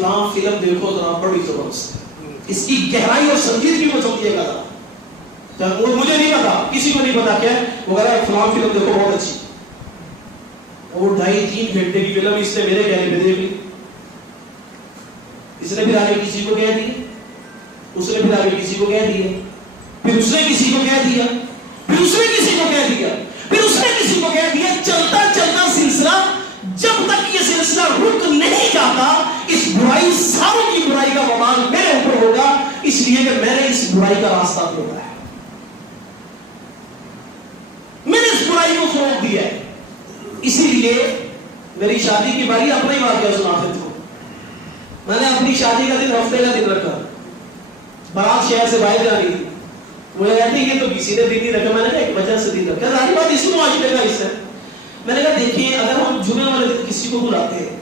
فلاں فلم دیکھو ذرا بڑی زبردست ہے، اس کی گہرائی اور سنجیدگی کو سمجھیے گا ذرا، مجھے نہیں پتا، کسی کو نہیں پتا کیا ہے، وہ کہہ رہا ہے فلاں فلم دیکھو بہت اچھی، وہ 2.5-3 گھنٹے کی فلم اس نے میرے کہنے پہ دیکھ لی، اس نے پھر آگے کسی کو کہہ دی، اس نے پھر آگے کسی کو کہہ دیا، پھر اس نے کسی کو کہہ دیا، پھر اس نے کسی کو کہہ دیا، پھر اس نے کسی کو کہہ دیا، چلتا چلتا سلسلہ، جب تک یہ سلسلہ رک نہیں جاتا اس برائی، ساروں کی برائی کا وبال میرے اوپر ہوگا، اس لیے کہ میں نے اس برائی کا راستہ چھوڑا ہے، میں نے اس برائی کو فروغ دیا ہے۔ اسی لیے میری شادی کی باری اپنا ہی واقعہ سناتے تھے، میں نے اپنی شادی کا دن ہفتے کا دن رکھا، بارات شہر سے باہر جا رہی تھی، مجھے کہتے ہیں یہ تو کسی نے دن نہیں رکھا، میں نے کہا ایک وجہ سے دن رکھا، ظاہر بات اس معاشرے کا حصہ ہے۔ میں نے کہا دیکھیے اگر ہم جمعے والے دن کسی کو بلاتے ہیں،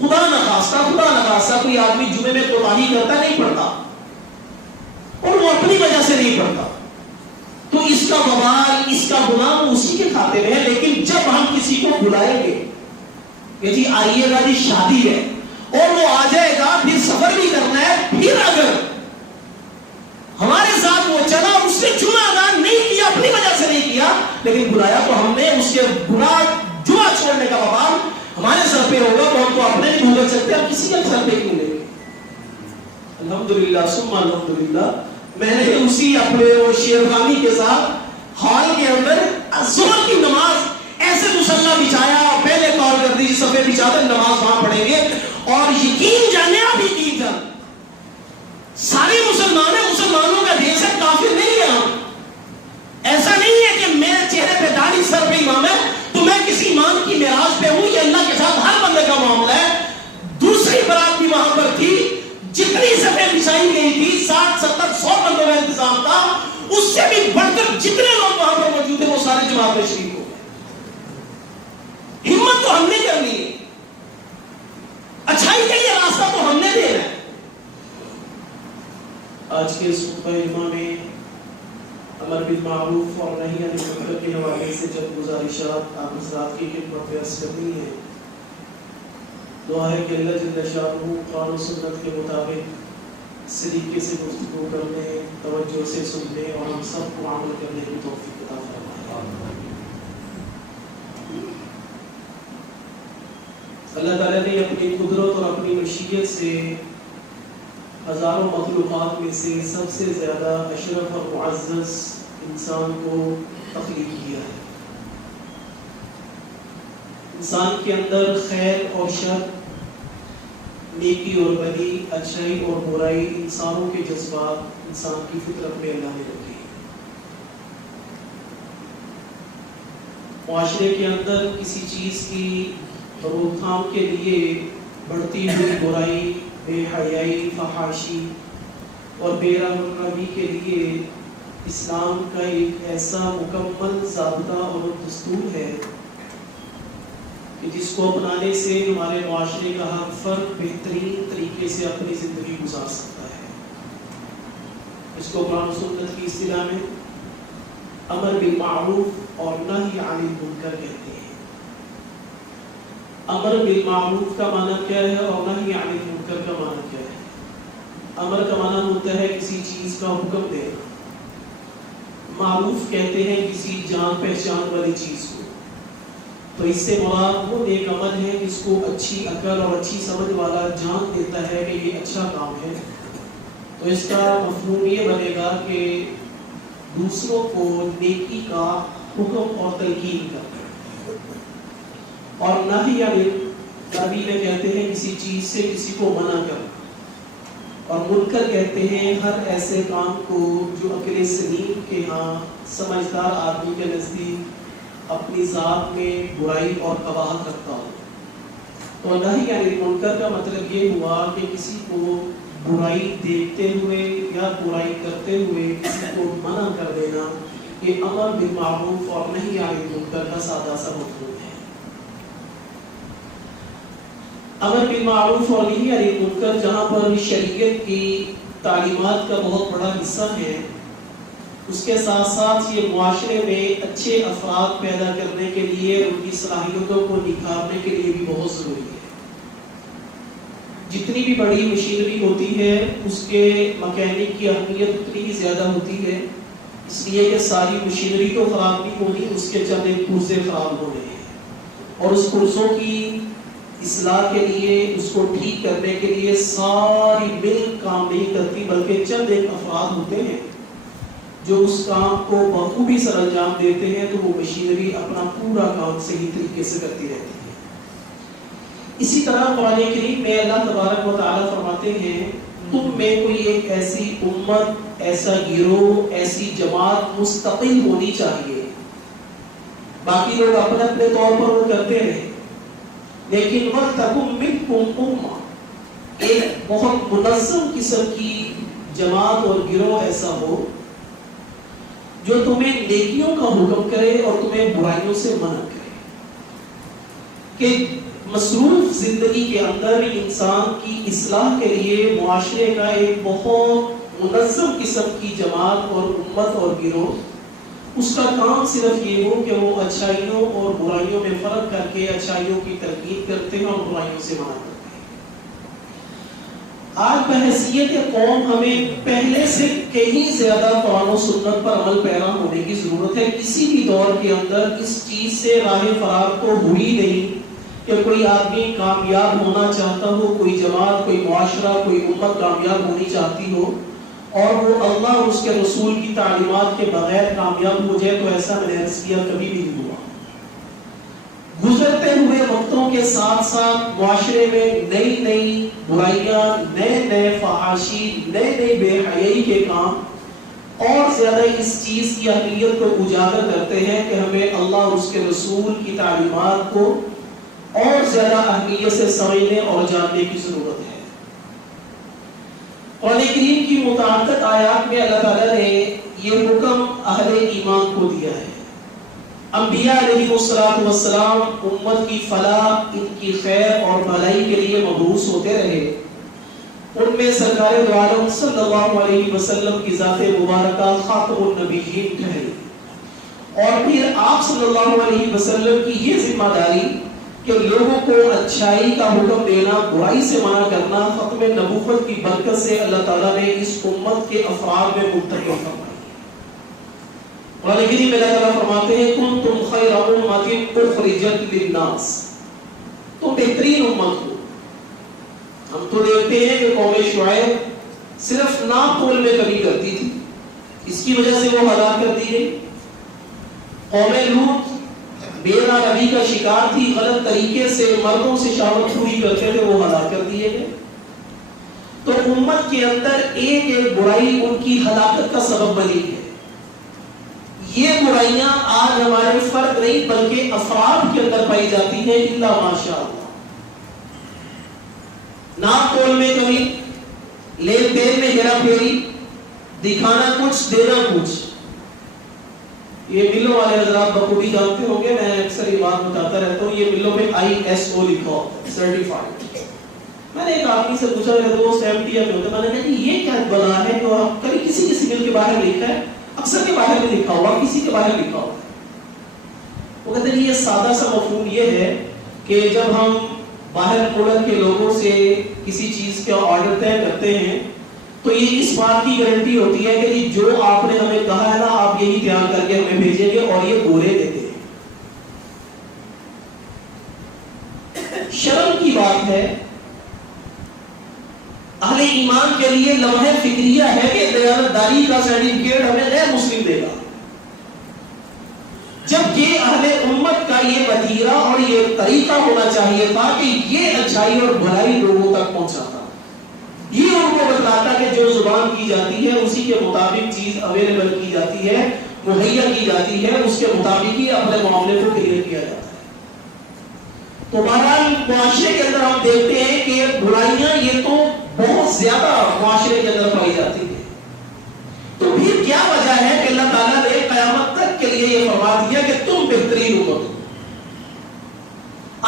خدا نخواستہ کوئی آدمی جمعے میں کوتاہی کرتا نہیں پڑتا، اور وہ اپنی وجہ سے نہیں پڑتا، تو اس کا وبال، اس کا گناہ اسی کے کھاتے میں ہے۔ لیکن جب ہم کسی کو بلائیں گے کہ جی آئیے گا، جی شادی ہے، اور وہ آ جائے گا، پھر سفر بھی کرنا ہے، پھر اگر ہمارے ساتھ وہ چلا، اس نے جمعہ ادا نہیں کیا، اپنی وجہ سے نہیں کیا، لیکن بلایا تو ہم نے، اس کے گناہ جمعہ چھوڑنے کا وبال ہمارے سر پہ ہوگا، تو ہم تو اپنے نہیں بھول سکتے، ہم کسی کے سر پہ کیوں لیں گے؟ الحمدللہ ثم الحمدللہ، میں نے اسی اپنے وہ شیروانی کے ساتھ ہال کے اندر ظہر کی نماز ایسے مصلی بچایا، پہلے کال کر دی صفے بچا دیں، نماز وہاں پڑھیں گے، اور یقین جانے آپ یقین جان سارے مسلمان ہیں، مسلمانوں کا دیش ہے، کافر نہیں ہے ہم، ایسا نہیں ہے کہ میرے چہرے پہ داڑھی سر پہ امام ہے تو میں کسی امام کی معراج پہ ہوں، یہ اللہ کے ساتھ ہر بندے کا معاملہ ہے۔ دوسری برات بھی وہاں پر تھی، جتنی صفیں بچائی گئی تھی 60-70-100 بندوں کا انتظام تھا، اس سے بھی بڑھ کر جتنے لوگ وہاں پر موجود ہیں وہ سارے جماعت میں شریک ہو گئے۔ ہمت تو ہم نے کرنی ہے، اچھائی کا یہ راستہ تو ہم نے دینا ہے۔ آج کے اس خطبہ جمعہ میں امر بالمعروف اور نہی عن المنکر کے حوالے سے چند گزارشات آپ حضرات کی خدمت میں عرض کرنی ہے۔ دعا ہے کہ اللہ جل شانہ قرآن و سنت کے مطابق سلیقے سے گفتگو کرنے، توجہ سے سننے اور ہم سب کو عمل کرنے کی توفیق عطا فرمائے۔ اللہ تعالیٰ نے اپنی قدرت اور اپنی مشیت سے ہزاروں مخلوقات میں سے سب سے زیادہ اشرف اور معزز انسان کو تخلیق کیا ہے۔ انسان کے اندر خیر اور شر، نیکی اور بدی، اچھائی اور برائی، انسانوں کے جذبات انسان کی فطرت میں اللہ نے رکھے ہیں۔ معاشرے کے اندر کسی چیز کی روک تھام کے لیے بڑھتی ہوئی برائی، بے حیائی، فحاشی اور بے رحمی کے لیے اسلام کا ایک ایسا مکمل ضابطہ اور دستور ہے کہ جس کو اپنانے سے ہمارے معاشرے کا ہر فرد بہترین طریقے سے اپنی زندگی گزار سکتا ہے۔ اس کو قرآن و سنت کی اصطلاح میں امر بالمعروف اور نہی عن المنکر کہتے ہیں۔ امر بالمعروف کا معنی کیا ہے اور نہی عن المنکر کا معنی کیا ہے؟ امر کا معنی ہوتا ہے کسی چیز کا حکم دینا، معروف کہتے ہیں کسی جان پہچان والی چیز کو، تو اس سے مراد وہ نیک عمل ہے جس کو اچھی عقل اور اچھی سمجھ والا جان دیتا ہے کہ یہ اچھا کام ہے، تو اس کا مفہوم یہ بنے گا کہ دوسروں کو نیکی کا حکم اور تلقین کرنا۔ اور نہی عربی میں کہتے ہیں کسی چیز سے کسی کو منع کرنا، اور منکر کہتے ہیں ہر ایسے کام کو جو عقل سلیم کے ہاں سمجھدار آدمی کے نزدیک اپنی ذات میں برائی اور قباح کرتا ہو۔ تو نہی عن المنکر کا مطلب یہ ہوا کہ کسی کو برائی دیکھتے ہوئے یا برائی کرتے ہوئے کسی کو منع کر دینا، یہ امر بالمعروف اور نہی عن المنکر کا سادہ سا مفہوم ہے۔ امر بالمعروف اور نہی عن المنکر جہاں پر شریعت کی تعلیمات کا بہت بڑا حصہ ہے، اس کے ساتھ ساتھ یہ معاشرے میں اچھے افراد پیدا کرنے کے لیے، ان کی صلاحیتوں کو نکھارنے کے لیے بھی بہت ضروری ہے۔ جتنی بھی بڑی مشینری ہوتی ہے اس کے مکینک کی اہمیت اتنی ہی زیادہ ہوتی ہے، اس لیے کہ ساری مشینری تو خراب نہیں ہونی، اس کے چند ایک پرزے خراب ہو رہے ہیں، اور اس پرزوں کی اصلاح کے لیے، اس کو ٹھیک کرنے کے لیے ساری مل کام نہیں کرتی، بلکہ چند ایک افراد ہوتے ہیں جو اس کام کو بخوبی سر انجام دیتے ہیں، تو وہ مشینری اپنا پورا کام صحیح طریقے سے کرتی رہتی ہے۔ اسی طرح قرآن کریم میں اللہ تبارک و تعالیٰ فرماتے ہیں تم میں کوئی ایک ایسی امت، ایسا گروہ، ایسی جماعت مستقل ہونی چاہیے، باقی لوگ اپنے اپنے طور پر وہ کرتے رہے، لیکن وَلْتَكُن مِّنكُمْ أُمَّةٌ، ایک بہت منظم قسم کی جماعت اور گروہ ایسا ہو جو تمہیں نیکیوں کا حکم کرے اور تمہیں برائیوں سے منع کرے۔ کہ مصروف زندگی کے اندر انسان کی اصلاح کے لیے معاشرے کا ایک بہت منظم قسم کی جماعت اور امت اور گروہ، اس کا کام صرف یہ ہو کہ وہ اچھائیوں اور برائیوں میں فرق کر کے اچھائیوں کی ترغیب کرتے ہیں اور برائیوں سے منع کرتے ہیں۔ آج بحیثیت قوم ہمیں پہلے سے کہیں زیادہ قرآن و سنت پر عمل پیرا ہونے کی ضرورت ہے۔ کسی بھی دور کے اندر اس چیز سے راہ فرار تو ہوئی نہیں کہ کوئی آدمی کامیاب ہونا چاہتا ہو، کوئی جماعت، کوئی معاشرہ، کوئی امت کامیاب ہونی چاہتی ہو اور وہ اللہ اور اس کے رسول کی تعلیمات کے بغیر کامیاب ہو جائے، تو ایسا میں نے عرض کیا کبھی بھی نہیں ہوا۔ گزرتے ہوئے وقتوں کے ساتھ ساتھ معاشرے میں نئی نئی برائیاں، نئے نئے فحاشی، نئے نئے بے حیائی کے کام اور زیادہ اس چیز کی اہمیت کو اجاگر کرتے ہیں کہ ہمیں اللہ اور اس کے رسول کی تعلیمات کو اور زیادہ اہمیت سے سمجھنے اور جاننے کی ضرورت ہے۔ قرآن کریم کی متعدد آیات میں اللہ تعالیٰ نے یہ حکم اہل ایمان کو دیا ہے۔ انبیاء علیہ السلام امت کی فلاح، ان کی خیر اور بھلائی کے لیے مبعوث ہوتے رہے۔ ان میں سرکار دو عالم صلی اللہ علیہ وسلم کی ذات مبارکہ خاتم النبیین ٹھہری، اور پھر آپ صلی اللہ علیہ وسلم کی یہ ذمہ داری کہ لوگوں کو اچھائی کا حکم دینا، برائی سے منع کرنا، ختم نبوت کی برکت سے اللہ تعالیٰ نے اس امت کے افراد میں منتقل فرمائی۔ قرآن کریم میں اللہ تعالیٰ فرماتے ہیں کنتم خیر امۃ اخرجت للناس، تم بہترین امت ہو۔ ہم تو دیکھتے ہیں کہ قوم شعیب صرف نام تول میں کمی کرتی تھی، اس کی وجہ سے وہ ہلاک کر دی گئی۔ قوم لوط بینا نبی کا شکار تھی، غلط طریقے سے مردوں سے شہوت پوری کرتے تھے، وہ ہلاک کر دیے گئے۔ تو امت کے اندر ایک ایک برائی ان کی ہلاکت کا سبب بنی ہے۔ یہ برائیاں آج ہمارے فرد نہیں بلکہ افراد کے اندر پائی جاتی ہیں، الا ماشاء اللہ۔ ناپ تول میں کمی، لین دین میں ہیرا پھیری، دکھانا کچھ دینا کچھ۔ یہ ملوں والے حضرات بخوبی جانتے ہوں گے، میں اکثر یہ بات بتاتا رہتا ہوں، یہ ملوں میں ISO لکھا ہوتا ہے، سرٹیفائڈ۔ میں نے ایک آدمی سے پوچھا، میرے دوست MTM میں ہوتا، میں نے کہا کہ یہ کیا بلا ہے جو آپ کبھی کسی مل کے باہر لکھا ہے، اکثر کے باہر میں لکھا ہوا، کسی کے باہر لکھا ہوا ہے۔ وہ کہتے ہیں یہ سادہ سا مفہوم یہ ہے کہ جب ہم باہر ملک کے لوگوں سے کسی چیز کا آرڈر طے کرتے ہیں تو یہ اس بات کی گارنٹی ہوتی ہے کہ جو آپ نے ہمیں کہا ہے نا، آپ یہی تیار کر کے ہمیں بھیجیں گے، اور یہ گورے دیتے ہیں۔ شرم کی بات ہے، اہل ایمان کے لیے لمحہ فکریہ ہے کہ دیانتداری کا سرٹیفکیٹ ہمیں غیر مسلم دے گا، جبکہ اہل امت کا یہ وتیرہ اور یہ طریقہ ہونا چاہیے تھا کہ یہ اچھائی اور بھلائی لوگوں تک پہنچاتا، یہ ان کو بتلاتا کہ جو زبان کی جاتی ہے اسی کے مطابق چیز اویلیبل کی جاتی ہے، مہیا کی جاتی ہے، اس کے مطابق ہی اپنے معاملے کو کلیئر کیا جاتا ہے۔ تو بہرحال معاشرے کے اندر ہم دیکھتے ہیں کہ برائیاں یہ تو بہت زیادہ معاشرے کے اندر پائی جاتی ہے۔ تو پھر کیا وجہ ہے کہ اللہ تعالیٰ نے قیامت تک کے لیے یہ فرما دیا کہ تم بہترین امت ہو؟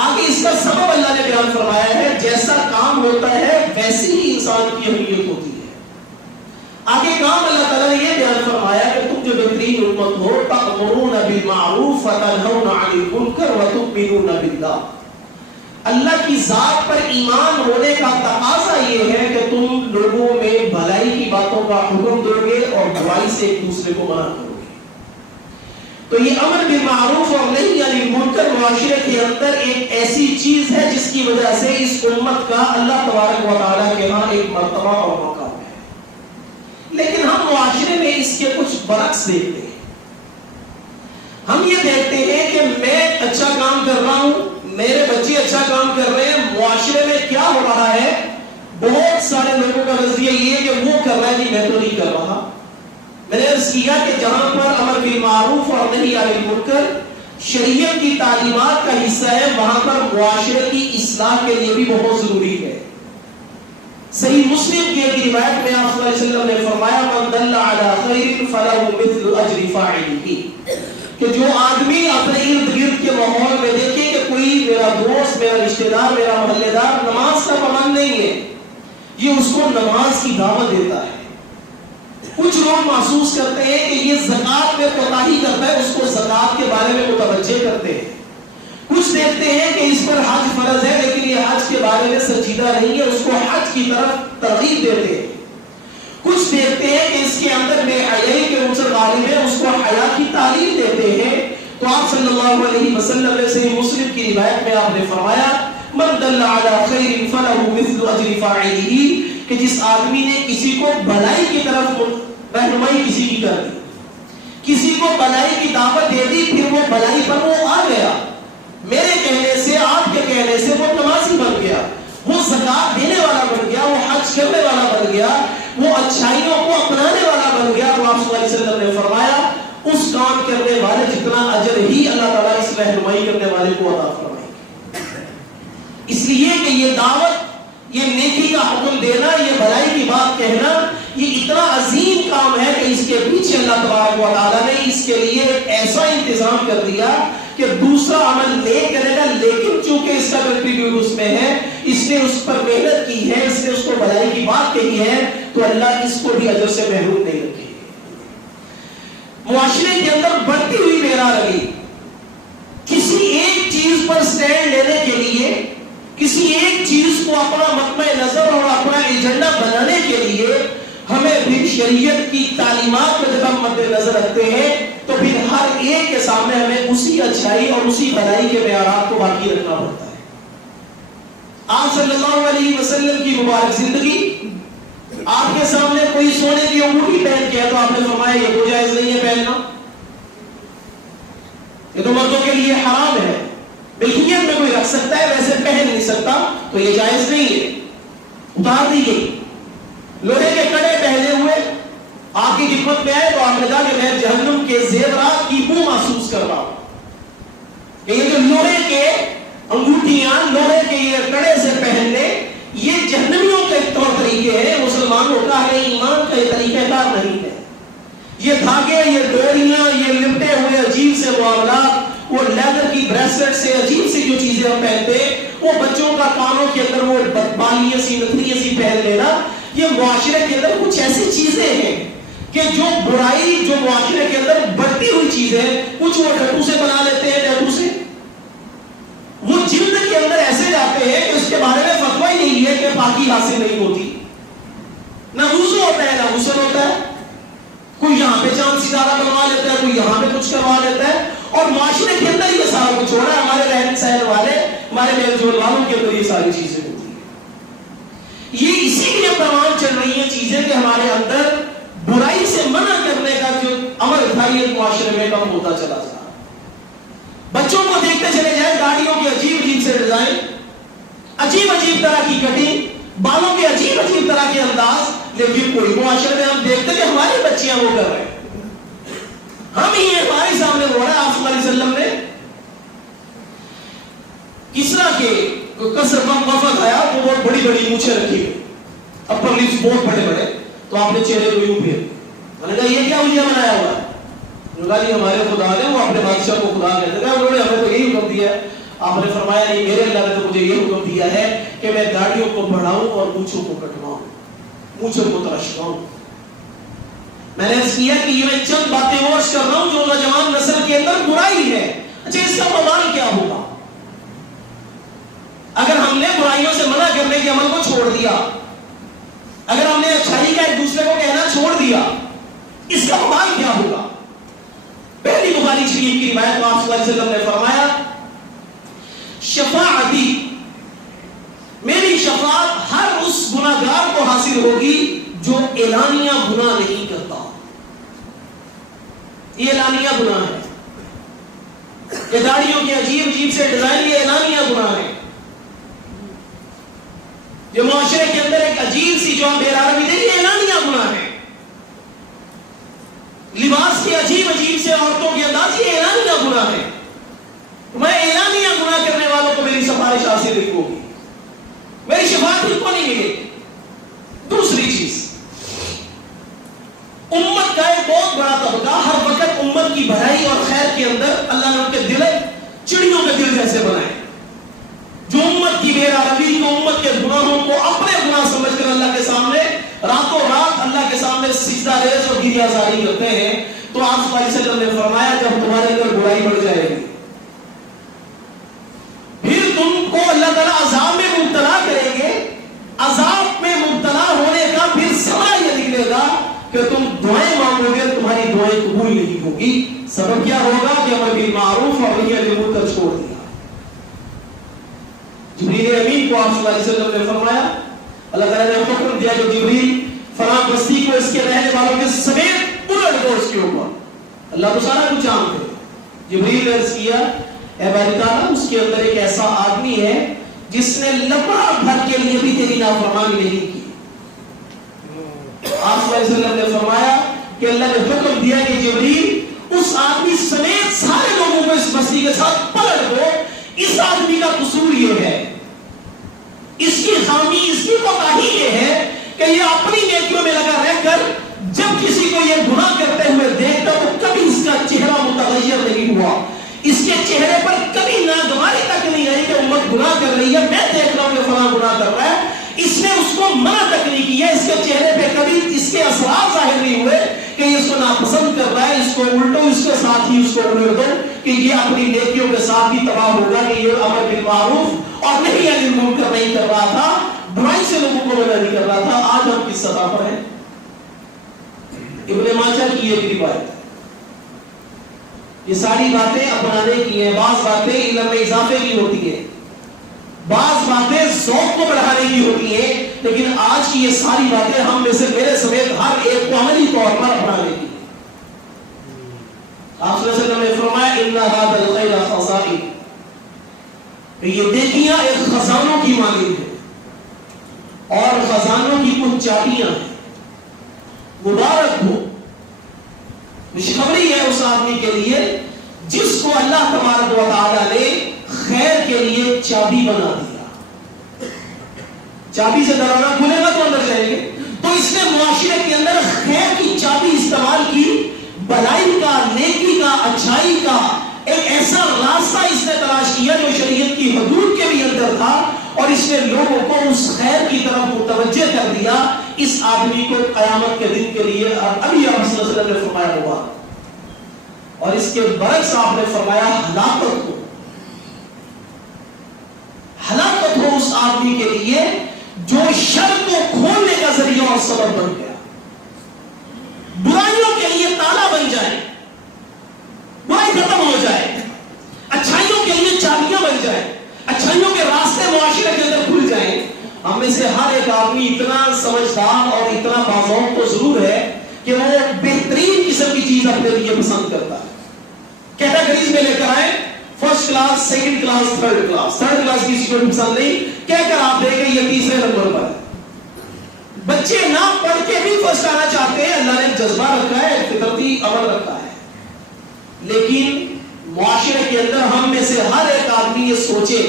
آگے اس کا سبب اللہ نے بیان فرمایا ہے، جیسا کام ہوتا ہے ویسی ہی انسان کی اہمیت ہوتی ہے۔ آگے کام اللہ تعالیٰ نے یہ بیان فرمایا کہ تم جو بہترین امت ہو، تأمرون بالمعروف وتنہون عن المنکر وتؤمنون باللہ، اللہ کی ذات پر ایمان ہونے کا تقاضا یہ ہے کہ تم لوگوں میں بھلائی کی باتوں کا حکم دو گے اور برائی سے ایک دوسرے کو منع کرو گے. تو یہ امر بالمعروف اور نہی عن المنکر معاشرے کے اندر ایک ایسی چیز ہے جس کی وجہ سے اس امت کا اللہ تبارک و تعالیٰ کے ہاں ایک مرتبہ اور مقام ہے. لیکن ہم معاشرے میں اس کے کچھ برعکس دیکھتے ہیں. ہم یہ دیکھتے ہیں کہ میں اچھا کام کر رہا ہوں, میرے بچے اچھا کام کر رہے ہیں, معاشرے میں کیا ہو رہا ہے, بہت سارے لوگوں کا نظریہ یہ ہے کہ وہ کر رہا ہے نہیں میں تو نہیں کر رہا. میں نے عرض کیا کہ جہاں پر امر بالمعروف اور نہی عن المنکر شریعت کی تعلیمات کا حصہ ہے, وہاں پر معاشرے کی اصلاح کے لیے بھی بہت ضروری ہے. صحیح مسلم کی ایک روایت میں آپ صلی اللہ علیہ وسلم نے فرمایا من دل علی خیر فلہ مثل اجر فاعلہ, کہ جو آدمی اپنے ارد گرد کے ماحول میں دیکھے کہ کوئی میرا دوست, میرا رشتہ دار, میرا محلے دار نماز کا پابند نہیں ہے, یہ اس کو نماز کی دعوت دیتا ہے. کچھ لوگ محسوس کرتے ہیں کہ یہ زکات میں کوتاہی کرتا ہے, اس کو زکات کے بارے میں متوجہ کرتے ہیں. کچھ دیکھتے ہیں کہ اس پر حج فرض ہے لیکن یہ حج کے بارے میں سنجیدہ نہیں ہے, اس کو حج کی طرف ترغیب دیتے ہیں. کچھ دیکھتے ہیں کہ اس کے اندر بے حیائی کے عنصر غالب ہے, اس کو حیا کی تعلیم دیتے ہیں. تو آپ صلی اللہ علیہ وسلم نے صحیح مسلم کی روایت میں آپ نے فرمایا من دل علی خیر فلہ مثل اجر فاعلہ, کہ جس آدمی نے کسی کو بھلائی کی طرف رہنمائی کسی کی کر دی, کسی کو بھلائی کی دعوت دے دی, پھر وہ بھلائی پر وہ آ گیا, میرے کہنے سے آپ کے کہنے سے وہ نمازی بن گیا, وہ زکات دینے والا بن گیا, وہ حج کرنے والا بن گیا, وہ اچھائیوں کو اپنانے والا بن گیا, تو آپ صلی اللہ علیہ وسلم نے فرمایا اس کام کرنے والے جتنا اجر ہی اللہ تعالیٰ اس رہنمائی کرنے والے کو عطا فرمائے گا. اس لیے کہ یہ دعوت, یہ نیکی کا حکم دینا, یہ بھلائی کی بات کہنا, یہ اتنا عظیم کام ہے کہ اس کے پیچھے اللہ تبارک و تعالیٰ نے اس کے لیے ایسا انتظام کر دیا کہ دوسرا عمل نیک کرے گا, لیکن چونکہ اس کا کنٹریبیوٹ اس میں ہے, اس نے اس پر محنت کی ہے, اس نے اس کو بھلائی کی بات کہی ہے, تو اللہ اس کو بھی اجر سے محروم نہیں رکھے. معاشرے کے اندر بڑھتی ہوئی بےراروی, کسی ایک چیز پر سٹینڈ لینے کے لیے, کسی ایک چیز کو اپنا مطمع نظر اور اپنا ایجنڈا بنانے کے لیے ہمیں بھی شریعت کی تعلیمات کو جب ہم مد نظر رکھتے ہیں تو پھر ہر ایک کے سامنے ہمیں اسی اچھائی اور اسی بھلائی کے معیارات کو باقی رکھنا پڑتا ہے. آپ صلی اللہ علیہ وسلم کی مبارک زندگی, آپ کے سامنے کوئی سونے کی انگوٹھی پہن کے تو آپ نے فرمایا یہ تو جائز نہیں ہے پہننا, یہ تو مردوں کے لیے حرام ہے, ملکیت میں کوئی رکھ سکتا ہے ویسے پہن نہیں سکتا, تو یہ جائز نہیں ہے, اتار دی گئی. لوہے کے کڑے پہنے ہوئے آپ کی خدمت میں آئے تو آپ نے کہا کہ میں جہنم کے زیورات کی بو محسوس کر رہا ہوں, کہ یہ جو لوہے کے انگوٹھیاں, لوہے کے یہ کڑے سے پہننے, یہ جہنمیوں کے طور طریقے ہیں, مسلمانوں کا ہے ایمان کا یہ طریقہ کار نہیں ہے. یہ دھاگے, یہ ڈوریاں, یہ لپٹے ہوئے عجیب سے معاملات, وہ لیدر کی بریسلیٹ سے عجیب سی جو چیزیں ہم پہنتے ہیں, وہ بچوں کا کانوں کے اندر وہ بالیاں سی نتھنیاں سی پہن لینا, یہ معاشرے کے اندر کچھ ایسی چیزیں ہیں کہ جو برائی, جو معاشرے کے اندر بڑھتی ہوئی چیزیں, کچھ وہ ڈٹو سے بنا لیتے ہیں, ڈٹو سے وہ جلد کے اندر ایسے جاتے ہیں کہ اس کے بارے میں فتویٰ ہی نہیں ہے کہ پاکی حاصل نہیں ہوتی, نہ وضو ہوتا ہے نہ غسل ہوتا ہے, کوئی یہاں پہ چاند ستارہ بنوا لیتا ہے, کوئی یہاں پہ کچھ کروا لیتا ہے, اور معاشرے کے اندر یہ سارا کچھ ہو رہا ہے. ہمارے رہن سہن والے, ہمارے میل جول والوں کے اندر یہ ساری چیزیں ہوتی ہیں. یہ اسی لیے تمام چل رہی ہیں چیزیں کہ ہمارے اندر برائی سے منع کرنے کا جو امر تھا یہ معاشرے میں کم ہوتا چلا جا رہا. بچوں کو دیکھتے چلے جائیں, گاڑیوں کے عجیب عجیب سے ڈیزائن, عجیب عجیب طرح کی کٹنگ, بالوں کے عجیب عجیب طرح کے انداز, لیکن کوئی معاشرے میں ہم دیکھتے کہ ہماری بچیاں وہ کر رہے ہیں, ہم ہی ہمارے سامنے ہو رہا ہے. آپ صلی اللہ علیہ وسلم نے کسرا کے قصر وفد آیا تو بہت بڑی بڑی مونچھیں رکھی ہوئی, اپر لپس بہت بڑے بڑے, تو آپ نے چہرے کو یوں پھیر, میں نے کہا یہ کیا الجھا بنایا ہوا ہے؟ انہوں نے کہا یہ ہمارے خدا نے, وہ اپنے بادشاہ کو خدا کہتے ہیں, انہوں نے ہمیں تو یہی حکم دیا ہے. آپ نے فرمایا نہیں, میرے اللہ نے تو مجھے یہ حکم دیا ہے کہ میں داڑھیوں کو بڑھاؤں اور مونچھوں کو کٹواؤں, مونچھوں کو تراشواؤں. میں نے اس کیا کہ یہ میں چند باتیں اور کر رہا ہوں جو نوجوان نسل کے اندر برائی ہے. اچھا اس کا بوال کیا ہوگا؟ کرنے کے عمل کو چھوڑ دیا, اگر ہم نے اچھائی کا ایک دوسرے کو کہنا چھوڑ دیا, اس کا وبال کیا ہوگا؟ پہلی بخاری شریف کی روایت میں آپ صلی اللہ علیہ وسلم نے فرمایا شفاعتی, میری شفاعت ہر اس گناہگار کو حاصل ہوگی جو اعلانیہ گناہ نہیں کرتا. یہ اعلانیہ گناہ ہے, یہ داڑھیوں کے عجیب عجیب سے ڈیزائن, یہ اعلانیہ گناہ ہے. جو معاشرے کے اندر ایک عجیب سی جو بے عربی دے, یہ اعلانیہ گناہ ہے. لباس کے عجیب عجیب سے عورتوں کے انداز, یہ اعلانیہ گناہ ہے. میں اعلانیہ گناہ کرنے والوں کو میری سفارش حاصل نہیں ہوگی, میری شفاعت ان کو نہیں ملے گی. دوسری چیز, امت کا ایک بہت بڑا طبقہ ہر وقت امت کی بھلائی اور خیر کے اندر اللہ نے ان کے دل چڑیوں کے دل جیسے بنائے, جو امت کی بے عربی کو, امت کے گناہوں کو اپنے گناہ سمجھ کر اللہ کے سامنے راتوں رات اللہ کے سامنے سجدہ ریز اور گریہ زاری کرتے ہیں. تو آپ صلی اللہ علیہ وسلم نے فرمایا جب تمہارے اندر برائی بڑھ جائے گی, پھر تم کو اللہ تعالیٰ عذاب میں مبتلا کریں گے, عذاب میں مبتلا ہونے کا پھر سزا یہ نکلے گا کہ تم دعائیں مانگو گے, تمہاری دعائیں قبول نہیں ہوگی. سبب کیا ہوگا کہ امر بالمعروف اور نہی عن المنکر چھوڑ دیا. جبریل امین کو آپ صلی اللہ علیہ وسلم نے فرمایا, اللہ تعالیٰ نے حکم دیا کہ جبریل فلاں بستی کو اس کے رہنے والوں کے سمیت الٹ دو اس کے اوپر. اللہ تو سارا کچھ جانتے. جبریل نے عرض کیا اے باری تعالیٰ, اس کے اندر ایک ایسا آدمی ہے جس نے لمحہ بھر کے لیے بھی تیری نافرمانی نہیں کی. آپ صلی اللہ علیہ وسلم نے فرمایا کہ اللہ نے حکم دیا کہ جبریل اس آدمی سمیت سارے لوگوں کو اس بستی کے ساتھ پلٹ دو. اس آدمی کا قصور یہ ہے, اس کی خامی, اس کی کوتاہی یہ ہے کہ یہ اپنی نیکیوں میں لگا رہ کر جب کسی کو یہ گناہ کرتے ہوئے دیکھتا تو کبھی اس کا چہرہ متغیر نہیں ہوا, اس کے چہرے پر کبھی ناگواری تک نہیں آئی کہ امت گناہ کر رہی ہے, میں دیکھ رہا ہوں کہ فلاں گناہ کر رہا ہے. اس نے اس کو منع تک نہیں کیا, اس کے چہرے پہ کبھی اس کے اثرات ظاہر نہیں ہوئے کہ یہ اس کو ناپسند کر رہا ہے, اس کو الٹو اس کے ساتھ ہی اس کو الٹ دو کہ یہ اپنی نیکیوں کے ساتھ ہی تباہ ہوگا کہ یہ امر بالمعروف اور نہی عن المنکر نہیں کر رہا تھا, برائی سے لوگوں کو منع نہیں کر رہا تھا. آج ہم کس سطح پر ہیں؟ ابن ماجہ کی یہ روایت, یہ ساری باتیں اپنانے کی ہیں. بعض باتیں علم میں اضافے کی ہوتی ہیں, بعض باتیں ذوق کو بڑھانے کی ہوتی ہیں, لیکن آج کی یہ ساری باتیں ہم میں سے میرے سمیت ہر ایک کو عملی طور پر اپنانے کی. آپ صلی اللہ علیہ وسلم نے فرمایا ان هذا الخير خزائن, یہ نیکیاں ایک خزانوں کی مانند ہے اور خزانوں کی کچھ چابیاں ہیں. مبارک ہو, خوشخبری ہے اس آدمی کے لیے جس کو اللہ تبارک و تعالی نے خیر کے لیے چابی بنا دیا. چابی سے دروازہ کھلے گا تو اندر جائیں گے. تو اس نے معاشرے کے اندر خیر کی چابی استعمال کی, بھلائی کا, نیکی کا, اچھائی کا ایک ایسا راستہ اس نے تلاش کیا جو شریعت کی حدود کے بھی اندر تھا, اور اس نے لوگوں کو اس خیر کی طرف متوجہ کر دیا. اس آدمی کو قیامت کے دن کے لیے ابھی آپ صلی اللہ علیہ وسلم نے فرمایا ہوگا, اور اس کے برعکس آپ نے فرمایا ہلاکت ہو اس آدمی کے لیے جو شر کو کھولنے کا ذریعہ اور سبب بن گیا, برائیوں کے لیے تالا بن جائے, برائی ختم ہو جائے, اچھائیوں کے لیے چابیاں بن جائے, اچھائیوں کے راستے معاشرے کے اندر کھل جائیں. ہم میں سے ہر ایک آدمی اتنا سمجھدار اور اتنا باذوق تو ضرور ہے کہ وہ بہترین قسم کی چیز اپنے لیے پسند کرتا ہے. کیٹیگریز میں لے کر آئے, first class, second class, third class. Third class کی چیز پسند نہیں, کہہ کر آپ دیکھیں یہ تیسرے نمبر پر ہے. بچے نہ پڑھ کے بھی فرسٹ آنا چاہتے ہیں, اللہ نے جذبہ رکھا ہے, فطرتی عمل رکھا ہے, لیکن معاشرے کے اندر ہم میں سے ہر ایک آدمی یہ سوچے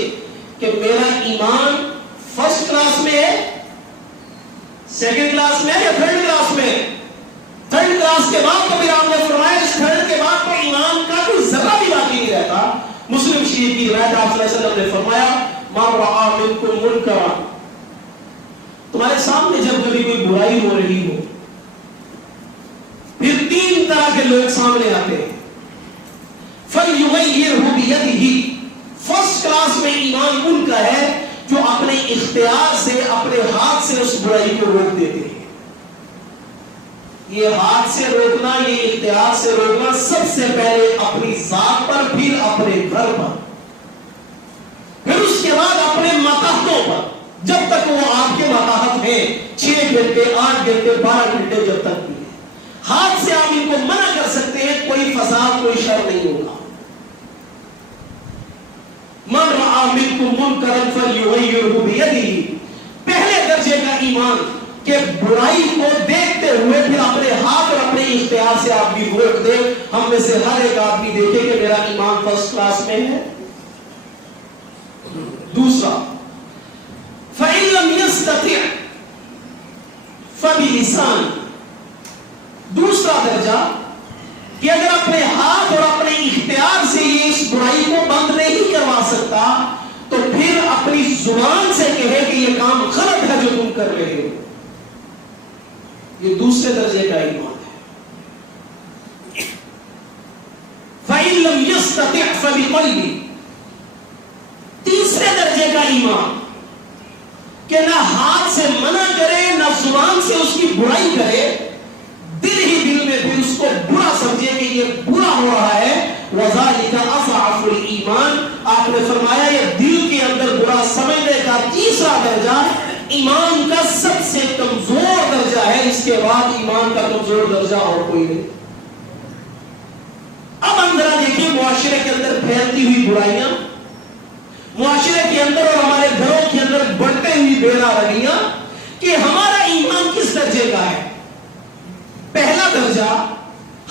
کہ میرا ایمان فرسٹ کلاس میں ہے, سیکنڈ کلاس میں ہے یا تھرڈ کلاس میں. تھرڈ کلاس کے بعد تو میرا آپ نے فرمایا اس تھرڈ کے بعد تو ایمان کا کوئی ذرہ بھی باقی نہیں رہتا. مسلم شریف کی روایت آپ صلی اللہ علیہ وسلم نے فرمایا من رأى منکم منکرا, تمہارے سامنے جب کبھی کوئی برائی ہو رہی ہو, پھر تین طرح کے لوگ سامنے آتے ہیں. فَلْيُغَيِّرْهُ بِيَدِهِ, فرسٹ کلاس میں ایمان ان کا ہے جو اپنے اختیار سے اپنے ہاتھ سے اس برائی کو روک دیتے ہیں. یہ ہاتھ سے روکنا, یہ اختیار سے روکنا سب سے پہلے اپنی ذات پر, پھر اپنے گھر پر, پھر اس کے بعد اپنے ماتحتوں پر. جب تک وہ آپ کے ماتحت ہیں 6 گھنٹے 8 گھنٹے 12 گھنٹے جب تک بھی ہاتھ سے آپ ان کو منع کر سکتے ہیں, کوئی فساد کوئی شر نہیں ہوگا. من رأى منكم منکرا فلیغیرہ بیدہ, پہلے درجے کا ایمان کہ برائی کو دیکھتے ہوئے پھر اپنے ہاتھ اور اپنے اختیار سے آپ بھی روک دے. ہم میں سے ہر ایک آدمی دیکھے کہ میرا ایمان فرسٹ کلاس میں ہے. دوسرا, فَإِن لَمْ يَسْتَطِعْ فَبِلِسَانِ, دوسرا درجہ کہ اگر اپنے ہاتھ اور اپنے اختیار سے یہ اس برائی کو بند نہیں کروا سکتا تو پھر اپنی زبان سے کہے کہ یہ کام غلط ہے جو تم کر رہے ہو. یہ دوسرے درجے کا ایمان ہے. فَإِن لَمْ يَسْتَطِعْ فَبِقَلْبِهِ, تیسرے درجے کا ایمان کہ نہ ہاتھ سے منع کرے نہ زبان سے اس کی برائی کرے, دل ہی دل میں پھر اس کو برا سمجھے کہ یہ برا ہو رہا ہے. وَذَلِكَ أَضْعَفُ الْإِيمَانِ, آپ نے فرمایا یہ دل کے اندر برا سمجھنے کا تیسرا درجہ ایمان کا سب سے کمزور درجہ ہے. اس کے بعد ایمان کا کمزور درجہ اور کوئی نہیں. اب اندر دیکھیں معاشرے کے اندر پھیلتی ہوئی برائیاں, معاشرے کے اندر اور ہمارے گھروں کے اندر بڑھتے ہوئی بے راہیاں, کہ ہمارا ایمان کس درجے کا ہے. پہلا درجہ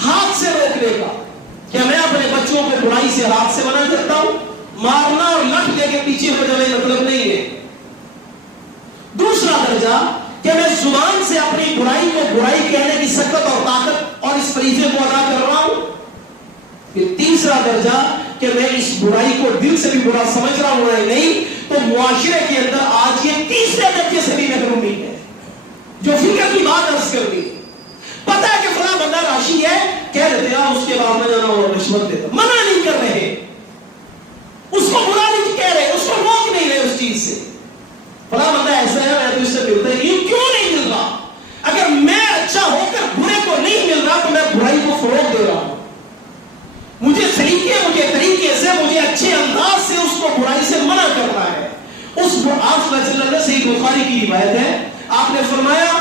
ہاتھ سے روکنے کا, کیا میں اپنے بچوں کو برائی سے ہاتھ سے منع کرتا ہوں. مارنا اور لٹ لے کے پیچھے ہو جانے مطلب نہیں ہے. دوسرا درجہ کہ میں زبان سے اپنی برائی کو برائی کہنے کی سکت اور طاقت اور اس فریضے کو ادا کر رہا ہوں. پھر تیسرا درجہ کہ میں اس برائی کو دل سے بھی برا سمجھ رہا ہوں نہیں. تو معاشرے کے اندر آج یہ تیسرے درجے سے بھی محرومی ہے. جو فکر کی بات عرض کر دی, پتہ ہے کہ فلاں بندہ راشی ہے, کہہ دیتے ہیں اس کے بعد میں جانا اور رشوت دیتا, منع نہیں کر رہے, اس کو برا نہیں کہہ رہے, اس کو روک نہیں رہے اس چیز سے. فلاں بندہ ایسا ہے میں تو اس سے ملتا ہی کیوں نہیں مل رہا. اگر میں اچھا ہو کر برے کو نہیں مل رہا تو میں برائی کو فروغ دے رہا ہوں. مجھے طریقے سے مجھے اچھے انداز سے اس کو برائی سے منع کرنا ہے. اس آپ صلی اللہ علیہ وسلم نے صحیح بخاری کی روایت ہے, آپ نے فرمایا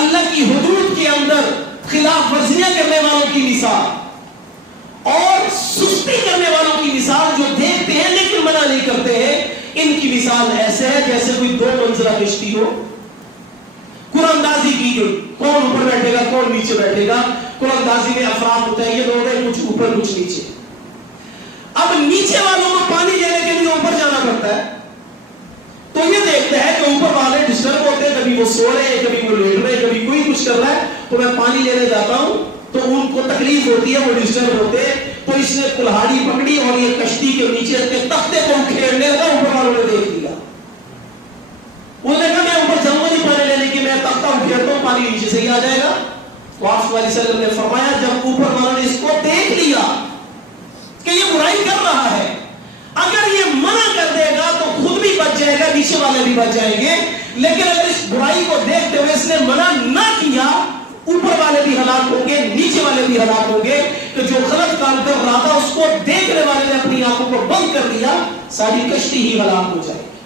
اللہ کی حدود کے اندر خلاف ورزیاں کرنے والوں کی مثال اور سستی کرنے والوں کی مثال, جو دیکھتے ہیں لیکن منع نہیں کرتے ہیں, ان کی مثال ایسے ہے جیسے کوئی 2 منزلہ کشتی ہو. قرآن اندازی کی گئی, کون اوپر بیٹھے گا کون نیچے بیٹھے گا. قرآن اندازی میں افراد ہوتا ہے, یہ دو رہے کچھ اوپر کچھ نیچے. اب نیچے والوں کو پانی لینے کے لیے اوپر جانا پڑتا ہے, تو یہ دیکھتا ہے کہ اوپر والے ڈسٹرب ہوتے ہیں, کبھی وہ سو رہے ہیں کبھی وہ لیٹ رہے ہیں کبھی کوئی کچھ کر رہا ہے, تو میں پانی لینے جاتا ہوں تو ان کو تکلیف ہوتی ہے, وہ ڈسٹرب ہوتے ہیں. تو اس نے کلہاڑی پکڑی اور یہ کشتی کے نیچے کے تختے کو کھیلنے لگا. اوپر والوں نے دیکھ لیا, انہوں نے کہا میں اوپر جاؤں گا نہیں پانی لینے کی, میں تختہ اٹھیرتا ہوں پانی نیچے سے ہی آ جائے گا. تو آپ صلی اللہ علیہ وسلم نے فرمایا جب اوپر والوں نے اس کو دیکھ لیا کہ یہ برائی کر رہا ہے, اگر یہ منع کر دے گا تو خود بھی بچ جائے گا, نیچے والے بھی بچ جائیں گے. لیکن اگر اس برائی کو دیکھتے ہوئے اس نے منع نہ کیا, اوپر والے بھی ہلاک ہوں گے نیچے والے بھی ہلاک ہوں گے. کہ جو غلط کام کر رہا تھا اس کو دیکھنے والے نے اپنی آنکھوں کو بند کر دیا, ساری کشتی ہی ہلاک ہو جائے گی.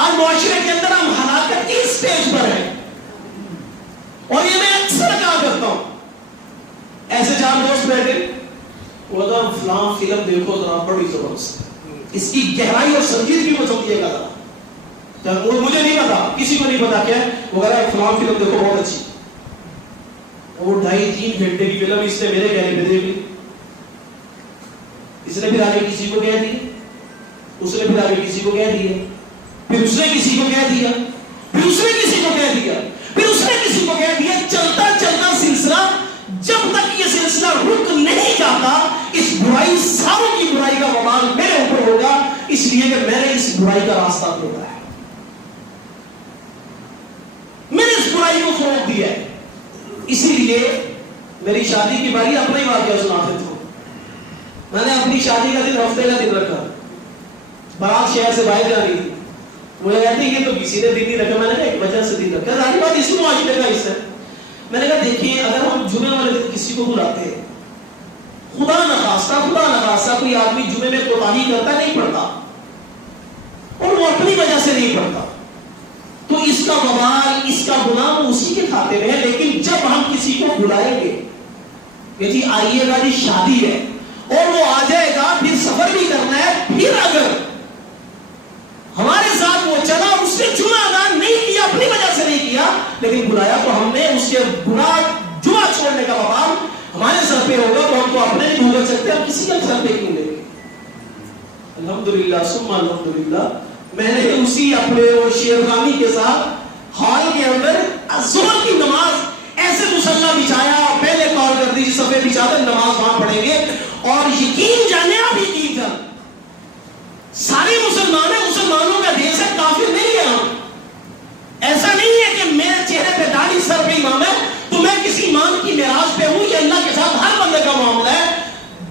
آج معاشرے کے اندر ہم ہلاکت کی سٹیج پر ہیں, اور یہ میں اکثر کہا کرتا ہوں. ایسے 4 دوست بیٹھے, وہ تو فلاں فلم دیکھو ذرا بڑی زبردست, اس کی گہرائی اور سنجیدگی کو سمجھیے گا. مجھے نہیں پتا, کسی کو نہیں پتا کیا ہے, وہ کہہ رہا ہے فلاں فلم دیکھو بہت اچھی. وہ 2.5-3 گھنٹے کی فلم اس نے میرے کہنے پہ دیکھ لی. اس نے پھر آگے کسی کو کہہ دیا, اس نے پھر آگے کسی کو کہہ دیا, پھر اس نے کسی کو کہہ دیا, پھر اس نے کسی کو کہہ دیا, پھر اس نے کسی کو کہہ دیا. چلتا چلتا سلسلہ, جب تک یہ سلسلہ رک نہیں جاتا, اس برائی ساروں کی برائی کا وبال میرے اوپر ہوگا, اس لیے کہ میں نے اس برائی کا راستہ توڑا ہے, میں نے اس برائی کو فروغ دیا ہے. اسی لیے میری شادی کی باری اپنا ہی واقعہ سناتے تھے. میں نے اپنی شادی کا دن ہفتے کا دن رکھا, بارات شہر سے باہر جا رہی تھی، مجھے کہتے ہیں یہ تو کسی نے دن نہیں رکھا. میں نے کہا ایک وجہ سے دن رکھا. ظاہر بات اسی معاشرے کا حصہ ہے. میں نے کہا دیکھیے اگر ہم جمعے والے دن کسی کو بلاتے ہیں، خدا نخواستہ کوئی آدمی جمعے میں کوتاہی کرتا نہیں پڑتا، اور وہ اپنی وجہ سے نہیں پڑتا، تو اس کا وبال، اس کا گناہ وہ اسی کے کھاتے میں ہے. لیکن جب ہم کسی کو بلائیں گے کہ جی آئیے گا، جی شادی ہے، اور وہ آ جائے گا، پھر سفر بھی کرنا ہے، پھر اگر ہمارے ساتھ وہ چلا، اس نے جمعہ ادا نہیں کیا، اپنی وجہ سے نہیں کیا، لیکن بلایا تو ہم نے، اس کے گناہ جمعہ چھوڑنے کا وبال ہمارے سر پہ ہوگا، تو ہم تو اپنے نہیں بھول سکتے، ہم کسی کا سر پہ کیوں لیں گے. الحمدللہ ثم الحمدللہ میں نے اسی اپنے شیروانی کے ساتھ ہال کے اندر ظہر کی نماز ایسے مصلی بچھایا، پہلے کال کر دی صفے بچھا دیں نماز وہاں پڑھیں گے. اور یقین جانے، آپ یقین جان، سارے مسلمان ہیں، مسلمانوں کا دیش ہے، کافر نہیں ہے ہم. ایسا نہیں ہے کہ میرے چہرے پہ داڑھی، سر پہ امام ہے تو میں کسی امام کی معراج پہ ہوں. یہ اللہ کے ساتھ ہر بندے کا معاملہ ہے.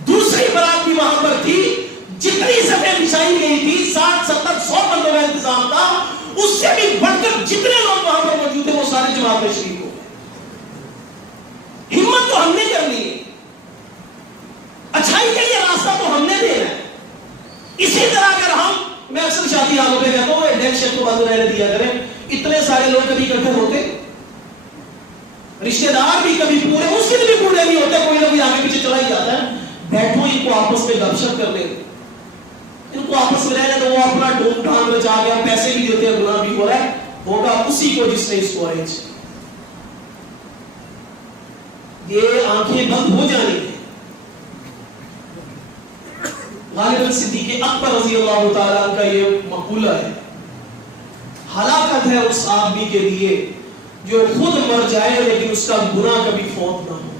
دوسری برات بھی وہاں پر تھی، جتنی صفیں بچھائی گئی تھی 60 70 100 بندوں کا انتظام تھا، اس سے بھی بڑھ کر جتنے لوگ وہاں پر موجود تھے وہ سارے جماعت میں شریک ہو. ہمت تو ہم نے کرنی ہے، اچھائی کے لیے راستہ تو ہم نے دینا ہے. اسی طرح اگر ہم، میں اکثر شادی حالوں پہ کہتا ہوں ڈیک شیک کو بازو رہنے دیا کریں. اتنے سارے لوگ کبھی اکٹھے ہوتے، رشتہ دار بھی کبھی پورے، اس دن بھی پورے نہیں ہوتے، کوئی نہ کوئی آگے پیچھے چلا ہی جاتا ہے. بیٹھو ان کو آپس میں گپ شپ کر لیں، ان کو آپس میں رہنے تو وہ اپنا ڈھونگ ڈھانگ رچا گیا، پیسے بھی دیتے ہیں، گناہ بھی ہو رہا ہے، ہوگا اسی کو جس نے اس کو ارینج. یہ آنکھیں بند ہو جانی ہے. غالباً صدیق اکبر رضی اللہ تعالیٰ کا یہ مقولہ ہے، ہلاکت ہے اس آدمی کے لیے جو خود مر جائے لیکن اس کا گناہ کبھی فوت نہ ہو.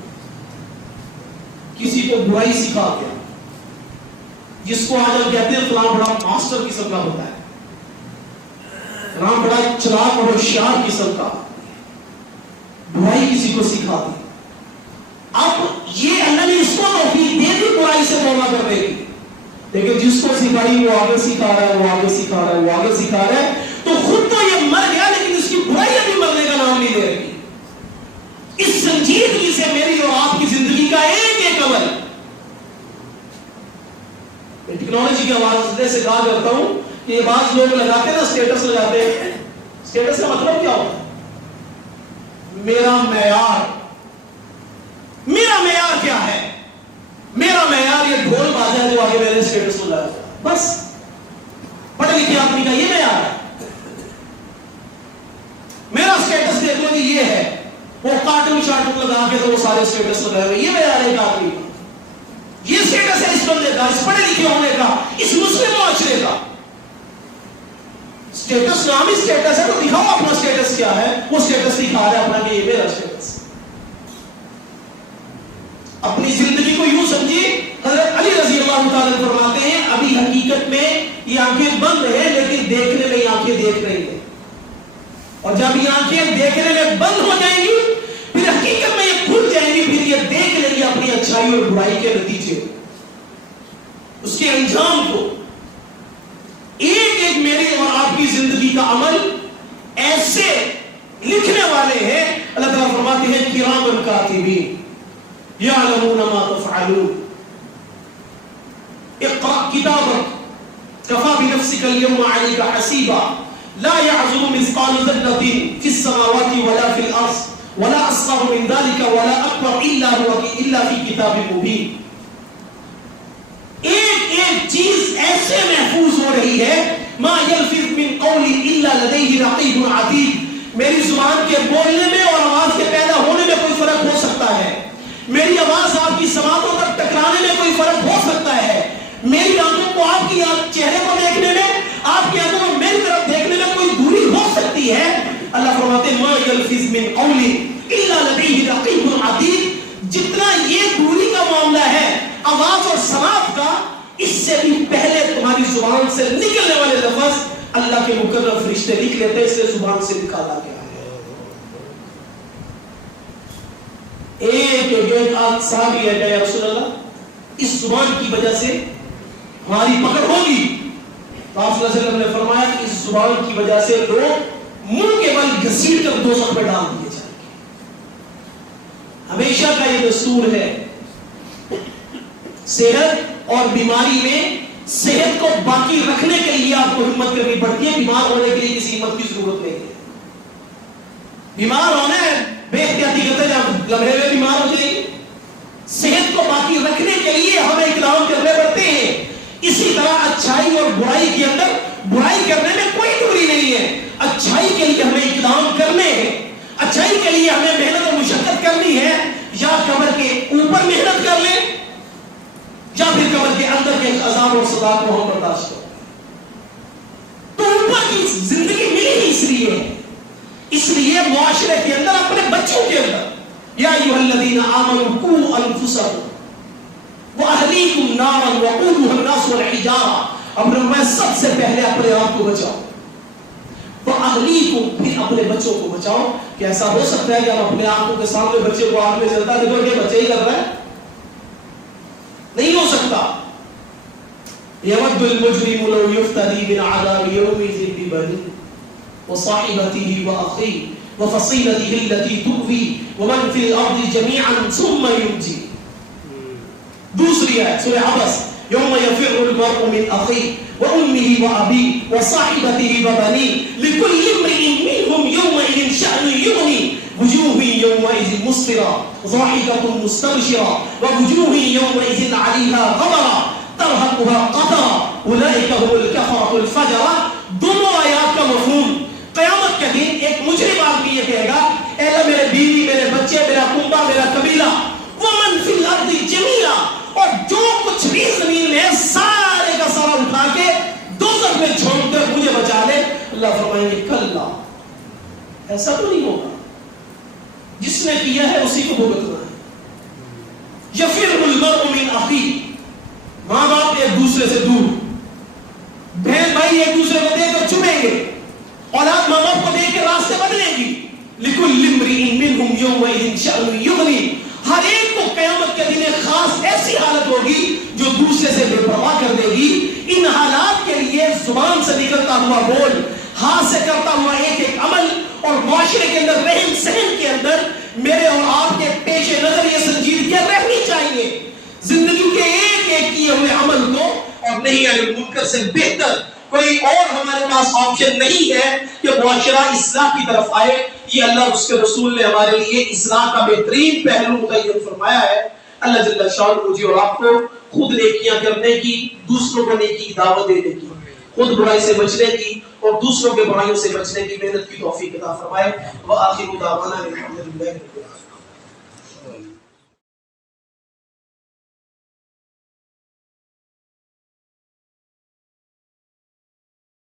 کسی کو برائی سکھا گیا، جس کو آج ہم کہتے ہیں فلاں بڑا ماسٹر قسم کا ہوتا ہے، فلاں بڑا چلاک اور ہوشیار قسم کا، برائی کسی کو سکھا دی. اب یہ اللہ نے اس کو توفیق دے دی برائی سے توبہ کرنے کی، لیکن جس کو سکھائی وہ آگے سکھا رہا ہے، وہ آگے سکھا رہا ہے، وہ آگے سکھا رہا ہے، تو خود تو یہ مر گیا لیکن اس کی برائی ابھی مرنے کا نام نہیں لے رہی. اس سنجیدگی سے میری اور آپ کی زندگی کا ایک ایک عمل، ٹیکنالوجی کے حوالے سے کہا کرتا ہوں کہ یہ بعض لوگ لگاتے ہیں نا، اسٹیٹس لگاتے ہیں. اسٹیٹس کا مطلب کیا ہوتا ہے؟ میرا معیار. میرا معیار کیا ہے؟ میرا معیار یہ ڈھول بازا ہے جو آگے میرے اسٹیٹس میں لگا، بس. پڑھے لکھے آدمی کا یہ معیار ہے. میرا اسٹیٹس دیکھ لو یہ ہے، وہ کارٹون شارٹون لگا کے تو وہ سارے اسٹیٹس لگائے ہوئے، یہ معیار ہے ایک آدمی کا. یہ اسٹیٹس ہے اس بندے کا، اس پڑھے لکھے ہونے کا، اس مسلم معاشرے کا. اسٹیٹس نامی اسٹیٹس ہے تو دکھاؤ اپنا اسٹیٹس کیا ہے. وہ اسٹیٹس دکھا رہا ہے اپنا کہ یہ میرا اسٹیٹس. اپنی زندگی کو یوں سمجھیے، حضرت علی رضی اللہ تعالیٰ فرماتے ہیں ابھی حقیقت میں یہ آنکھیں بند ہیں لیکن دیکھنے میں یہ آنکھیں دیکھ رہی ہیں، اور جب یہ آنکھیں دیکھنے میں بند ہو جائیں گی پھر حقیقت میں یہ کھل جائیں گی، پھر یہ دیکھ لیں گی اپنی اچھائی اور برائی کے نتیجے، اس کے انجام کو. ایک ایک میری اور آپ کی زندگی کا عمل ایسے لکھنے والے ہیں. اللہ تعالیٰ فرماتے ہیں کرامن کاتبین یعلمون ما تفعلون. اقرأ کتابک کفی بنفسک اليوم علیک حسیبا لا يعزب مثقال ذرة في السماوات ولا في الأرض ولا أصغر من ذلك ولا أكبر إلا في كتاب مبين. ایک ایک چیز ایسے محفوظ ہو رہی ہے، ما يلفظ من قول إلا لديه رقيب عتيد. میری زبان کے بولنے میں اور آواز کے پیدا ہونے میں کوئی فرق ہو سکتا ہے، میری آواز آپ کی سماعتوں تک ٹکرانے میں کوئی فرق ہو سکتا ہے، میری آنکھوں کو آپ کی چہرے کو دیکھنے میں، آپ کی آنکھوں کو میری طرف دیکھنے میں کوئی دوری ہو سکتی ہے. اللہ فرماتے ہیں ما یلفظ من قول الا لدیہ رقیب عتید. جتنا یہ دوری کا معاملہ ہے آواز اور سماعت کا، اس سے بھی پہلے تمہاری زبان سے نکلنے والے لفظ اللہ کے مقرر فرشتے لکھ لیتے ہیں، اس سے زبان سے نکالا گیا ہے. ایک صحابی ہے کہ یا رسول اللہ اس زبان کی وجہ سے ہماری پکڑ ہوگی، تو آپ صلی اللہ علیہ وسلم نے فرمایا کہ اس زبان کی وجہ سے لوگ منہ کے بل گھسیٹ کر دوزخ میں ڈال دیے جائیں گے. ہمیشہ کا یہ دستور ہے صحت اور بیماری میں صحت کو باقی رکھنے کے لیے آپ کو ہمت کرنی پڑتی ہے. بیمار ہونے کے لیے کسی ہمت کی ضرورت نہیں ہے. بیمار ہونا ہے بے احتیاطی کرتے جب لمحے میں بیمار ہو جائیں گے. صحت کو باقی رکھنے کے لیے ہمیں اقدام کرنے پڑتے ہیں. اسی طرح اچھائی اور برائی کے اندر برائی کرنے میں کوئی دوری نہیں ہے. اچھائی کے لیے ہمیں اقدام کرنے ہیں, اچھائی کے لیے ہمیں محنت اور مشقت کرنی ہے. یا کمر کے اوپر محنت کر لیں یا پھر کمر کے اندر کے عذاب اور صدا کو ہم برداشت کریں. تو اوپر کی زندگی ملی ہی اس لیے معاشرے کے اندر اپنے بچوں کے اندر یا ایھا الذین آمنوا قوا انفسکم واہلیکم نارا وقودها الناس والحجارہ. اپنے میں سب سے پہلے اپنے آپ کو بچاؤ, واہلیکم پھر اپنے بچوں کو بچاؤ. کہ ایسا ہو سکتا ہے کہ ہم اپنے آنکھوں کے سامنے بچے کو آنکھ میں جلتا دیکھو کہ بچے ہی کر رہا ہے؟ نہیں ہو سکتا. یود المجرم لو یفتدی من عذاب یومئذ ببنیہ وصاحبته واخیہ وفصیلته التي تؤویہ ومن فی الارض جميعا ثم ینجی. دوسری آیت سورہ عبس یوم یفر المرء من اخیہ وامہ وابیہ وصاحبته وبنیہ لکل امرئ منهم یومئذ شأن یغنیہ وجوہ یومئذ مسفرہ ضاحکۃ مستبشرہ ووجوہ یومئذ علیہا غبرہ ترہقها قترہ اولئک هم الکفرۃ الفجرہ. دونوں آیات کا مفہوم قیامت کے دن ایک مجرم آدمی یہ کہے گا اے اللہ میرے بیوی, میرے بچے, میرا کنبہ, میرا قبیلہ, ومن فی الارض جميعا, اور جو کچھ بھی زمین میں سارے کا سارا اٹھا کے دوزخ میں جھونک کر مجھے بچا لے. اللہ فرمائیں گے کلا, ایسا تو نہیں ہوگا. جس نے کیا ہے اسی کو بھگتنا ہے. یفر المرء من اخیہ, ماں باپ ایک دوسرے سے دور, بہن بھائی ایک دوسرے کو دیکھ کر چمیں گے, اولاد ماں باپ کو دیکھ کے راستے بدلے گی. لکل امرئ منهم یومئذ شأن یغنیہ, ہر ایک کو قیامت کے دن ایک خاص ایسی حالت ہوگی جو دوسرے سے بے پرواہ کر دے گی. ان حالات کے لیے زبان سے نکلتا ہوا بول, ہاتھ سے کرتا ہوا ایک ایک عمل اور معاشرے کے اندر رہن سہن کے اندر میرے اور آپ کے پیش نظر یہ سنجیدگیاں رہنی چاہیے. زندگی کے ایک ایک کیے ہوئے عمل کو اور نہیں عن المنکر سے بہتر کوئی اور ہمارے پاس آپشن نہیں ہے کہ معاشرہ اصلاح کی طرف آئے. یہ اللہ اور اس کے رسول نے ہمارے لیے اصلاح کا بہترین پہلو متعین فرمایا ہے. اللہ جل شانہ مجھے اور آپ کو خود نیکیاں کرنے کی, دوسروں کو نیکی کی دعوت دینے کی, خود برائی سے بچنے کی اور دوسروں کے برائیوں سے بچنے کی محنت کی توفیق عطا فرمائے. وآخر دعوانا الحمدللہ رب العالمین.